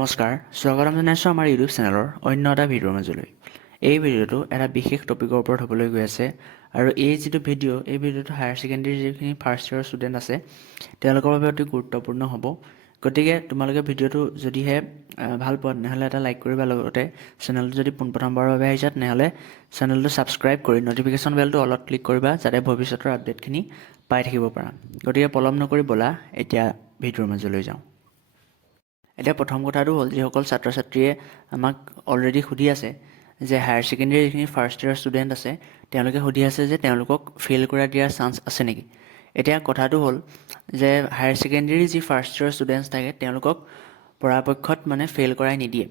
নমস্কাৰ, স্বাগতম জনাইছোঁ আমাৰ ইউটিউব চেনেলৰ অন্য এটা ভিডিঅ'ৰ মাজলৈ। এই ভিডিঅ'টো এটা বিশেষ টপিকৰ ওপৰত হ'বলৈ গৈ আছে আৰু এই যিটো ভিডিঅ'টো হায়াৰ ছেকেণ্ডেৰী যিখিনি ফাৰ্ষ্ট ইয়েৰৰ ষ্টুডেণ্ট আছে তেওঁলোকৰ বাবে অতি গুৰুত্বপূৰ্ণ হ'ব। গতিকে তোমালোকে ভিডিঅ'টো যদিহে ভাল পোৱা তেনেহ'লে এটা লাইক কৰিবা, লগতে চেনেলটো যদি পোনপ্ৰথমবাৰৰ বাবে আহিছা তেনেহ'লে চেনেলটো ছাবস্ক্ৰাইব কৰি ন'টিফিকেশ্যন বেলটো অলপ ক্লিক কৰিবা যাতে ভৱিষ্যতৰ আপডেটখিনি পাই থাকিব পাৰা। গতিকে পলম নকৰি ব'লা এতিয়া ভিডিঅ'ৰ মাজলৈ যাওঁ। এতিয়া প্ৰথম কথাটো হ'ল, যিসকল ছাত্ৰ ছাত্ৰীয়ে আমাক অলৰেডি সুধি আছে যে হায়াৰ ছেকেণ্ডেৰী যিখিনি ফাৰ্ষ্ট ইয়েৰ ষ্টুডেণ্ট আছে তেওঁলোকে সুধি আছে যে তেওঁলোকক ফেইল কৰা দিয়াৰ চান্স আছে নেকি। এতিয়া কথাটো হ'ল যে হায়াৰ ছেকেণ্ডেৰী যি ফাৰ্ষ্ট ইয়েৰ ষ্টুডেণ্টছ থাকে তেওঁলোকক পৰাপক্ষত ফেইল কৰাই নিদিয়ে।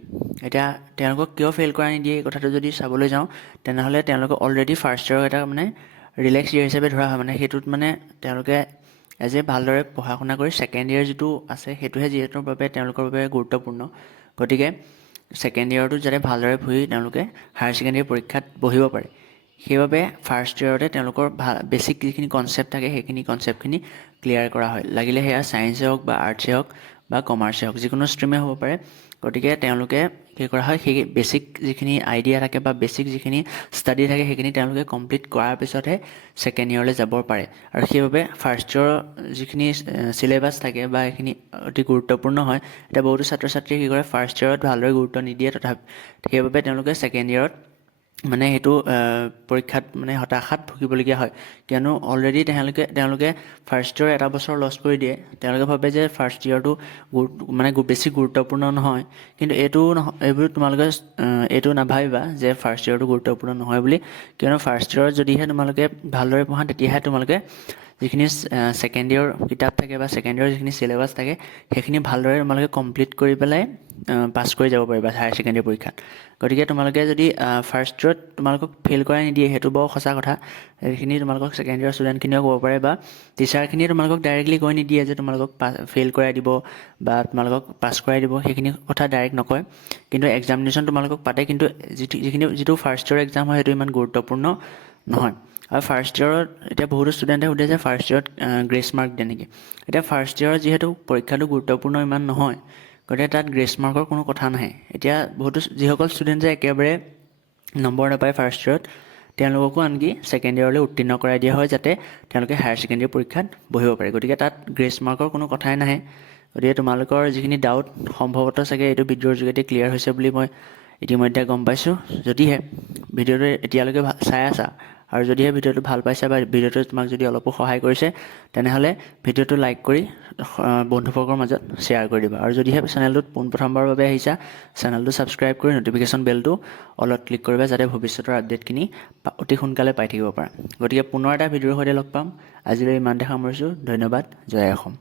এতিয়া তেওঁলোকক কিয় ফেইল কৰাই নিদিয়ে এই কথাটো যদি চাবলৈ যাওঁ তেনেহ'লে তেওঁলোকক অলৰেডি ফাৰ্ষ্ট ইয়েৰৰ এটা ৰিলেক্স ইয়েৰ হিচাপে ধৰা হয়। সেইটোত তেওঁলোকে ভালদৰে পঢ়া শুনা কৰি ছেকেণ্ড ইয়েৰ যিটো আছে সেইটোহে যিহেতু বাবে তেওঁলোকৰ বাবে গুৰুত্বপূৰ্ণ। গতিকে ছেকেণ্ড ইয়েৰটোত যাতে ভালদৰে পঢ়ি তেওঁলোকে হায়াৰ ছেকেণ্ডেৰী পৰীক্ষাত বহিব পাৰে, সেইবাবে ফাৰ্ষ্ট ইয়েৰতে তেওঁলোকৰ বেছিক যিখিনি কনচেপ্ট থাকে সেইখিনি কনচেপ্টখিনি ক্লিয়াৰ কৰা হয়। লাগিলে সেয়া ছায়েন্সে হওক বা আৰ্টছে হওক বা কমাৰ্চে হওক, যিকোনো ষ্ট্ৰীমে হ'ব পাৰে। গতিকে তেওঁলোকে কি কৰা হয়, সেই বেছিক যিখিনি আইডিয়া থাকে বা বেছিক যিখিনি ষ্টাডি থাকে সেইখিনি তেওঁলোকে কমপ্লিট কৰাৰ পিছতহে ছেকেণ্ড ইয়েৰলৈ যাব পাৰে। আৰু সেইবাবে ফাৰ্ষ্ট ইয়েৰৰ যিখিনি চিলেবাছ থাকে বা সেইখিনি অতি গুৰুত্বপূৰ্ণ হয়। এতিয়া বহুতো ছাত্ৰ ছাত্ৰীয়ে কি কৰে, ফাৰ্ষ্ট ইয়েৰত ভালদৰে গুৰুত্ব নিদিয়ে, তথাপি সেইবাবে তেওঁলোকে ছেকেণ্ড ইয়েৰত সেইটো পৰীক্ষাত হতাশাত ভুগিবলগীয়া হয়। কিয়নো অলৰেডি তেওঁলোকে ফাৰ্ষ্ট ইয়েৰ এটা বছৰ লছ কৰি দিয়ে। তেওঁলোকে ভাবে যে ফাৰ্ষ্ট ইয়েৰটো বেছি গুৰুত্বপূৰ্ণ নহয়, কিন্তু এইবোৰ তোমালোকে এইটো নাভাবিবা যে ফাৰ্ষ্ট ইয়েৰটো গুৰুত্বপূৰ্ণ নহয় বুলি। কিয়নো ফাৰ্ষ্ট ইয়েৰত যদিহে তোমালোকে ভালদৰে পঢ়া তেতিয়াহে তোমালোকে যিখিনি ছেকেণ্ড ইয়েৰ কিতাপ থাকে বা ছেকেণ্ড ইয়েৰৰ যিখিনি চিলেবাছ থাকে সেইখিনি ভালদৰে তোমালোকে কমপ্লিট কৰি পেলাই পাছ কৰি যাব পাৰিবা হায়াৰ ছেকেণ্ডেৰী পৰীক্ষাত। গতিকে তোমালোকে যদি ফাৰ্ষ্ট ইয়েৰত তোমালোকক ফেইল কৰাই নিদিয়ে, সেইটো বৰ সঁচা কথা। সেইখিনি তোমালোকক ছেকেণ্ড ইয়েৰ ষ্টুডেণ্টখিনিও ক'ব পাৰে বা টিচাৰখিনিয়ে তোমালোকক ডাইৰেক্টলি কৈ নিদিয়ে যে তোমালোকক ফেইল কৰাই দিব বা তোমালোকক পাছ কৰাই দিব, সেইখিনি কথা ডাইৰেক্ট নকয়। কিন্তু এক্সামিনেশ্যন তোমালোকক পাতে, কিন্তু যিটো ফাৰ্ষ্ট ইয়েৰ এক্সাম হয় সেইটো ইমান গুৰুত্বপূৰ্ণ নহয়। আৰু ফাৰ্ষ্ট ইয়েৰত এতিয়া বহুতো ষ্টুডেণ্টে সুধে যে ফাৰ্ষ্ট ইয়েৰত গ্ৰেছ মাৰ্ক দিয়ে নেকি। এতিয়া ফাৰ্ষ্ট ইয়েৰত যিহেতু পৰীক্ষাটো গুৰুত্বপূৰ্ণ ইমান নহয়, গতিকে তাত গ্ৰেছ মাৰ্কৰ কোনো কথা নাহে। এতিয়া যিসকল ষ্টুডেণ্ট যে একেবাৰে নম্বৰ নাপায় ফাৰ্ষ্ট ইয়েৰত, তেওঁলোককো আনকি ছেকেণ্ড ইয়েৰলৈ উত্তীৰ্ণ কৰাই দিয়া হয় যাতে তেওঁলোকে হায়াৰ ছেকেণ্ডেৰী পৰীক্ষাত বহিব পাৰে। গতিকে তাত গ্ৰেছ মাৰ্কৰ কোনো কথাই নাহে। গতিকে তোমালোকৰ যিখিনি ডাউট সম্ভৱতঃ চাগে এইটো ভিডিঅ'ৰ যোগেদি ক্লিয়াৰ হৈছে বুলি মই ইতিমধ্যে গম পাইছোঁ। যদিহে ভিডিঅ'টো এতিয়ালৈকে চাই আছা আৰু যদিহে ভিডিঅ'টো ভাল পাইছা বা ভিডিঅ'টো তোমাক যদি অলপো সহায় কৰিছে তেনেহ'লে ভিডিঅ'টো লাইক কৰি বন্ধুবৰ্গৰ মাজত শ্বেয়াৰ কৰি দিবা। আৰু যদিহে চেনেলটোত পোনপ্ৰথমবাৰৰ বাবে আহিছা, চেনেলটো ছাবস্ক্ৰাইব কৰি ন'টিফিকেশ্যন বেলটো অলপ ক্লিক কৰিবা যাতে ভৱিষ্যতৰ আপডেটখিনি অতি সোনকালে পাই থাকিব পাৰা। গতিকে পুনৰ এটা ভিডিঅ'ৰ সৈতে লগ পাম। আজিলৈ ইমানতে সামৰিছোঁ। ধন্যবাদ। জয় অসম।